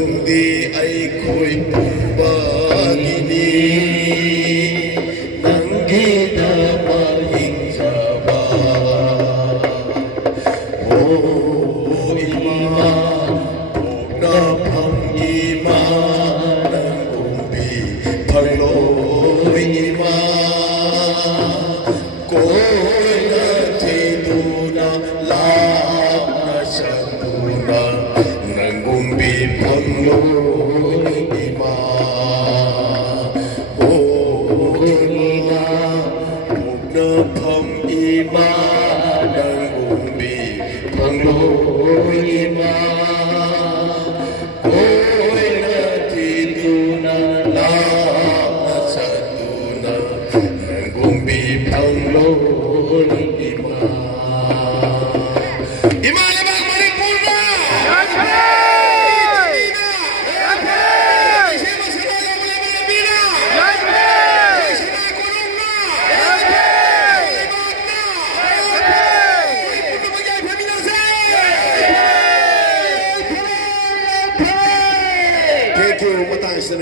Nangdi ay ko'y pumbagini Nanggi na mahingsaba O ima O na pangima Nang umbi pangloy ima Ko'y natiduna Lahat na sa tuna Nang umbi pangloy ima O ima O na pangima Nang umbi pangloy ima Ko'y natiduna Lahat na sa tuna Nang umbi pangloy ima Ima Labang Maripurna! Thank you. Matang sa